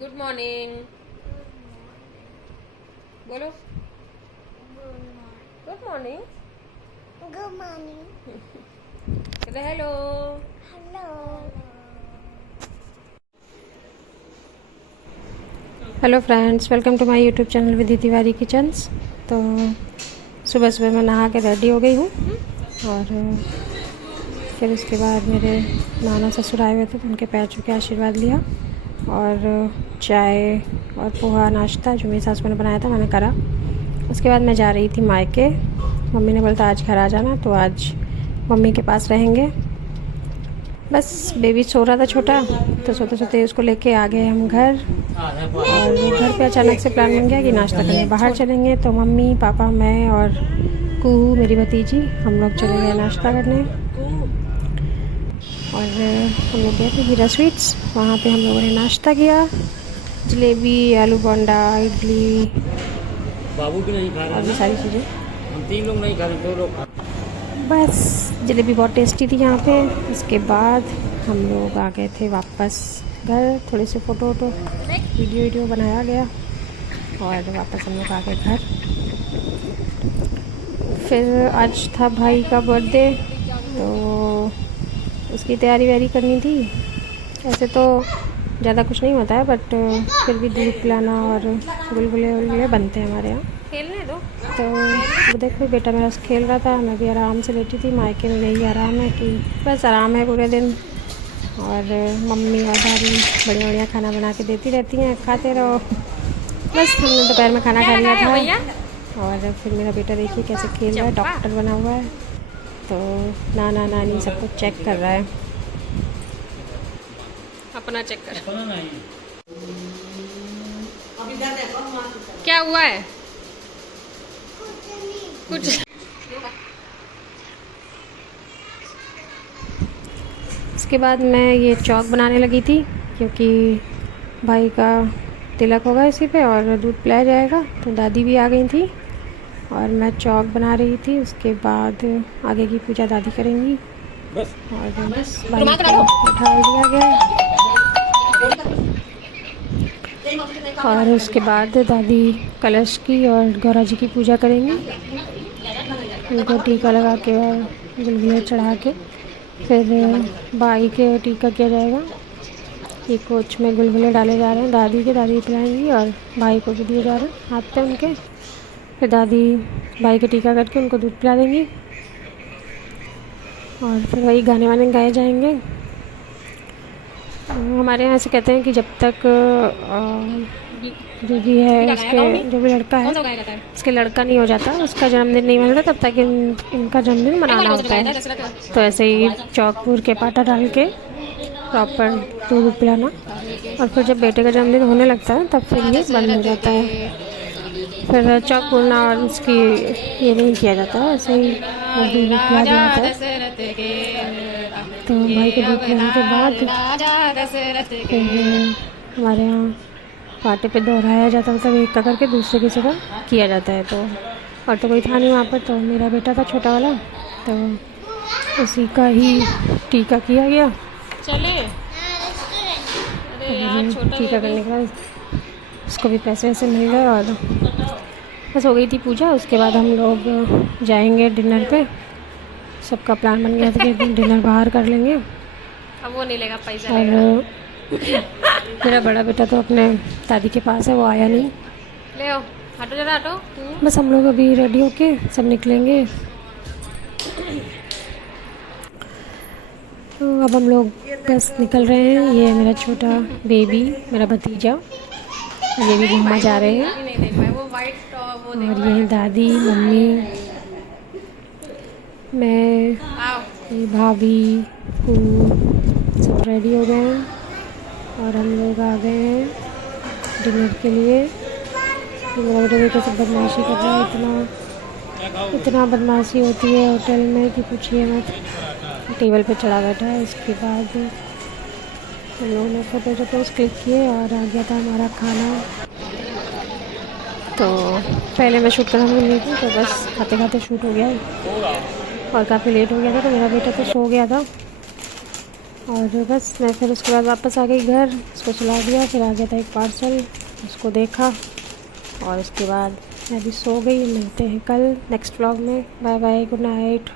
Good morning बोलो। Good morning. Good morning. Hello. Hello. Hello friends, welcome to my YouTube channel Vidhi Tiwari kitchens. तो सुबह सुबह मैं नहा के रेडी हो गई हूँ और फिर उसके बाद मेरे नाना ससुर आए हुए थे तो उनके पैर छू के आशीर्वाद लिया और चाय और पोहा नाश्ता जो मेरी सासू ने बनाया था मैंने करा। उसके बाद मैं जा रही थी मायके। मम्मी ने बोला था आज घर आ जाना, तो आज मम्मी के पास रहेंगे। बस बेबी सो रहा था छोटा, तो सोते सोते उसको लेके आ गए हम घर। और घर पे अचानक से प्लान बन गया कि नाश्ता करने बाहर चलेंगे। तो मम्मी पापा मैं और कुहू मेरी भतीजी हम लोग चले गए नाश्ता करने। और हम लोग गए थे हीरा स्वीट्स, वहाँ पे हम लोगों ने नाश्ता किया। जलेबी, आलू बोंडा, इडली, बाबू भी नहीं खा रहे और भी सारी चीज़ें। हम 3 लोग नहीं खा रहे, 2 लोग खा बस जलेबी बहुत टेस्टी थी यहाँ पे। उसके बाद हम लोग आ गए थे वापस घर। थोड़े से फ़ोटो वीडियो बनाया गया और वापस हम लोग आ गए घर। फिर आज था भाई का बर्थडे, तो उसकी तैयारी वैयारी करनी थी। ऐसे तो ज़्यादा कुछ नहीं होता है, बट फिर भी दूध पिलाना और गुलगुले बनते हैं हमारे यहाँ। खेलने दो। तो वो देखो बेटा मेरा खेल रहा था, मैं भी आराम से लेटी थी। मायके में यही आराम है कि बस आराम है पूरे दिन। और मम्मी और दादी बढ़िया बढ़िया खाना बना के देती रहती हैं, खाते रहो। बस हमने दोपहर में खाना खा लिया था। और फिर मेरा बेटा देखिए कैसे खेल रहा है, डॉक्टर बना हुआ है, तो नाना नानी सब कुछ चेक कर रहा है। अपना चेक कर। अपना नहीं। क्या हुआ है? कुछ उसके बाद मैं ये चौक बनाने लगी थी, क्योंकि भाई का तिलक होगा इसी पे और दूध पिलाया जाएगा। तो दादी भी आ गई थी और मैं चौक बना रही थी। उसके बाद आगे की पूजा दादी करेंगी बस और बस भाई को उठा दिया गया। और उसके बाद दादी कलश की और गौरा जी की पूजा करेंगी। उनको टीका लगा के और गुलगुले चढ़ा के फिर भाई के टीका किया जाएगा। ये कोच में गुलगुले डाले जा रहे हैं दादी पिलाएंगी और भाई को भी दिए जा रहे हैं हाथ पे उनके। फिर दादी भाई के टीका करके उनको दूध पिला देंगी और फिर वही गाने वाने गाए जाएंगे। हमारे यहाँ से कहते हैं कि जब तक जो भी है उसके जो भी लड़का है उसके लड़का नहीं हो जाता, उसका जन्मदिन नहीं मनाता, तब तक इनका जन्मदिन मनाना होता है। तो ऐसे ही चौकपुर के पाटा डाल के प्रॉपर दूध पिलाना, और फिर जब बेटे का जन्मदिन होने लगता है तब फिर ये बंद हो जाता है। फिर चौक पूरना और उसकी ये नहीं किया जाता है, ऐसे ही दूध पिला दिया जाता है। तो भाई को दूध पिलाने के बाद फिर हमारे यहाँ पाटे पे दोहराया जाता है, मतलब एक का करके दूसरे किसी का किया जाता है। तो और तो कोई था नहीं वहाँ पर, तो मेरा बेटा था छोटा वाला, तो उसी का ही टीका किया गया। चले टीका करने के बाद उसको भी पैसे वैसे मिल गए और बस हो गई थी पूजा। उसके बाद हम लोग जाएंगे डिनर पे। सबका प्लान बन गया था कि डिनर बाहर कर लेंगे। अब वो नहीं लेगा पैसा। और मेरा बड़ा बेटा तो अपने दादी के पास है, वो आया नहीं। ले आओ, हटो जरा हटो। बस हम लोग अभी रेडी होके सब निकलेंगे। तो अब हम लोग बस निकल रहे हैं। ये मेरा छोटा बेबी, मेरा भतीजा, ये भी घूमने जा रहे हैं। और ये दादी मम्मी, मैं, भाभी, सब रेडी हो गए हैं और हम लोग आ गए हैं डिनर के लिए। तो मेरा बेटा देखो सब बदमाशी कर रहा है, इतना बदमाशी होती है होटल में कि पूछिए मत। टेबल पे चढ़ा बैठा है। इसके बाद हम लोगों ने फ़ोटोज़ क्लिक किए और आ गया था हमारा खाना। तो पहले मैं शूट करना भूल गई थी, तो बस खाते खाते शूट हो गया और काफ़ी लेट हो गया था। तो मेरा बेटा तो सो गया था और बस मैं फिर उसके बाद वापस आ गई घर, उसको सुला दिया। फिर आ गया था एक पार्सल, उसको देखा और उसके बाद मैं भी सो गई। मिलते हैं कल नेक्स्ट व्लॉग में। Bye bye, good night.